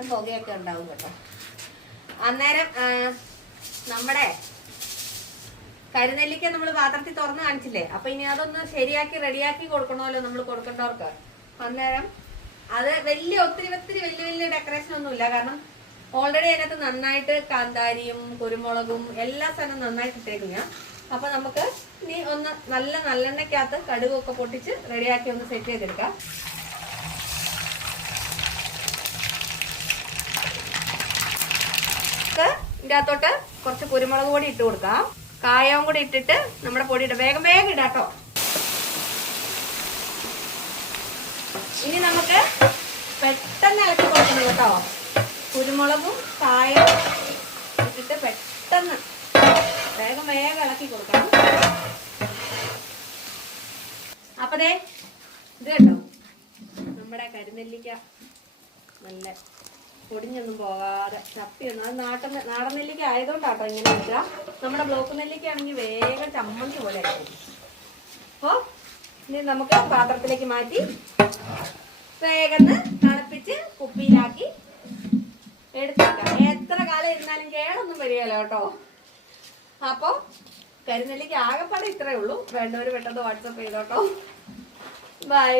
പുകയൊക്കെ ഉണ്ടാവും കേട്ടോ. അന്നേരം നമ്മുടെ കരിനെല്ലിക്ക നമ്മൾ പാത്രത്തിൽ തുറന്ന് കാണിച്ചില്ലേ, അപ്പൊ ഇനി അതൊന്ന് ശരിയാക്കി റെഡിയാക്കി കൊടുക്കണമല്ലോ നമ്മൾ കൊടുക്കേണ്ടവർക്ക്. അന്നേരം അത് ഒത്തിരി വലിയ ഡെക്കറേഷൻ ഒന്നുമില്ല. കാരണം ഓൾറെഡി അതിനകത്ത് നന്നായിട്ട് കാന്താരിയും കുരുമുളകും എല്ലാ സാധനവും നന്നായിട്ട് ഇട്ടേക്കും ഞാൻ. അപ്പൊ നമുക്ക് ഇനി ഒന്ന് നല്ലെണ്ണയ്ക്കകത്ത് കടുകൊക്കെ പൊട്ടിച്ച് റെഡിയാക്കി ഒന്ന് സെറ്റ് ചെയ്തെടുക്കാം. ഇതിന്റെ അകത്തോട്ട് കുറച്ച് കുരുമുളക് പൊടി ഇട്ട് കൊടുക്കാം. കായവും കൂടി ഇട്ടിട്ട് നമ്മുടെ പൊടി ഇട്ട് വേഗം ഇടാട്ടോ. ഇനി നമുക്ക് പെട്ടെന്ന് ഇളക്കി കൊടുക്കണം കേട്ടോ. കുരുമുളകും കായവും ഇട്ടിട്ട് പെട്ടെന്ന് വേഗം ഇളക്കി കൊടുക്കണം. അപ്പതേ ഇത് കേട്ടോ, നമ്മുടെ കരിനെല്ലിക്ക നല്ല പൊടിഞ്ഞൊന്നും പോകാതെ ചപ്പിയൊന്നും. അത് നാടൻ നെല്ലിക്ക ആയതുകൊണ്ടാട്ടോ ഇങ്ങനെ വെക്കുക. നമ്മുടെ ബ്ലോക്ക് നെല്ലിക്ക ആണെങ്കിൽ വേഗം ചമ്മന്തി പോലെ ആയിരിക്കും. അപ്പോൾ ഇനി നമുക്ക് പാത്രത്തിലേക്ക് മാറ്റി വേഗം തണുപ്പിച്ച് കുപ്പിയിലാക്കി എടുത്തേക്കാം. എത്ര കാലം ഇരുന്നാലും കേടൊന്നും വരികയല്ലോ കേട്ടോ. അപ്പോൾ കരിനെല്ലിക്ക ആകെപ്പാടെ ഇത്രയേ ഉള്ളൂ. വേണ്ടവർ പെട്ടെന്ന് വാട്സപ്പ് ചെയ്തോട്ടോ. ബൈ.